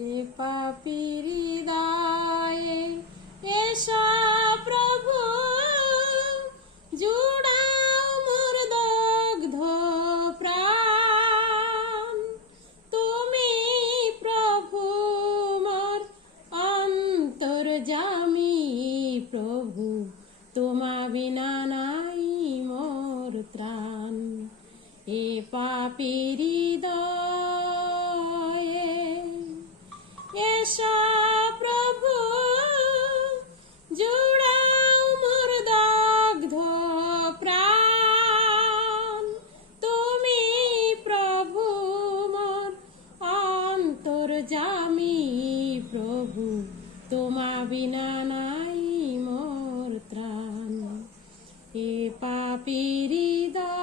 এ পাপী হৃদয়ে এসো প্রভু, জুড়াও মোর দগ্ধ প্রাণ। তুমি প্রভু মোর অন্তর্যামী, প্রভু তোমা বিনা নাই মোর ত্রাণ। এ পাপী হৃদয়ে এসো প্রভু, জুড়াও মোর দগ্ধ প্রাণ। তুমি প্রভু মোর অন্তর্যামী, প্রভু তোমা বিনা নাই মোর ত্রাণ। এ পাপী হৃদয়